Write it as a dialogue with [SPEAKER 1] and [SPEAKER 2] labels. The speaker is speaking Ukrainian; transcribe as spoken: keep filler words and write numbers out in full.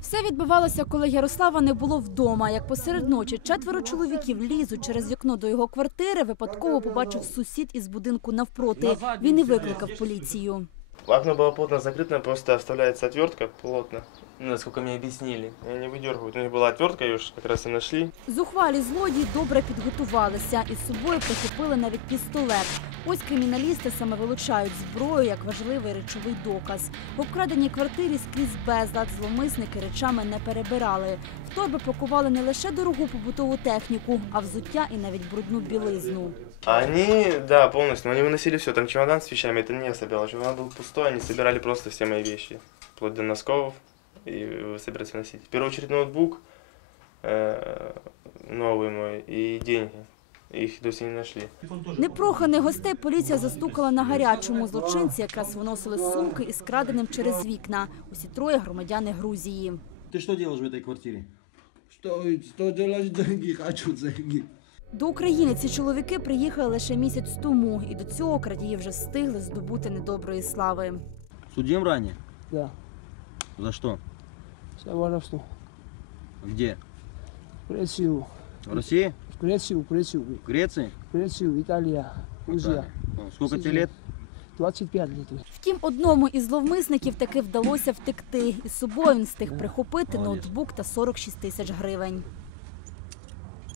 [SPEAKER 1] Все відбувалося, коли Ярослава не було вдома. Як посеред ночі четверо чоловіків лізуть через вікно до його квартири, випадково побачив сусід із будинку навпроти. Він і викликав поліцію.
[SPEAKER 2] Окно было плотно закрыто, просто вставляется отвертка плотно.
[SPEAKER 3] Насколько мне объяснили.
[SPEAKER 2] И не выдергивают. У них была отвертка, ее как раз и нашли.
[SPEAKER 1] Зухвалі злодії добре підготувалися. Із собою прихопили навіть пістолет. Ось криміналісти саме вилучають зброю як важливий речовий доказ. В обкраденій квартирі скрізь безлад, зловмисники речами не перебирали. В торби пакували не лише дорогу побутову техніку, а взуття і навіть брудну білизну.
[SPEAKER 2] Они, да, полностью, но они выносили все. Там чемодан с вещами, это не я собирал. Чемодан был пустой, они собирали просто все мои вещи. Вплоть до носков и собирались выносить. В первую очередь ноутбук э, новый мой и деньги. Їх досі не знайшли.
[SPEAKER 1] Непроханих гостей поліція застукала на гарячому. Злочинці якраз виносили сумки із краденим через вікна. Усі троє громадяни Грузії.
[SPEAKER 4] Ты что делаешь в этой квартире?
[SPEAKER 5] Что, что делать деньги? Хочу деньги.
[SPEAKER 1] До України ці чоловіки приїхали лише місяць тому. І до цього крадії вже встигли здобути недоброї слави.
[SPEAKER 4] Судим ранее?
[SPEAKER 5] Да.
[SPEAKER 4] За что?
[SPEAKER 5] За воровство.
[SPEAKER 4] Где?
[SPEAKER 5] В Грецию.
[SPEAKER 4] В России?
[SPEAKER 5] В Грецию, в Грецию.
[SPEAKER 4] В Греции?
[SPEAKER 5] В Грецию, Италия, Грузия.
[SPEAKER 4] Сколько тебе лет?
[SPEAKER 5] двадцять п'ять лет.
[SPEAKER 1] Втім, одному із зловмисників таки вдалося втекти. Із собою він встиг прихопити ноутбук та сорок шість тисяч гривень.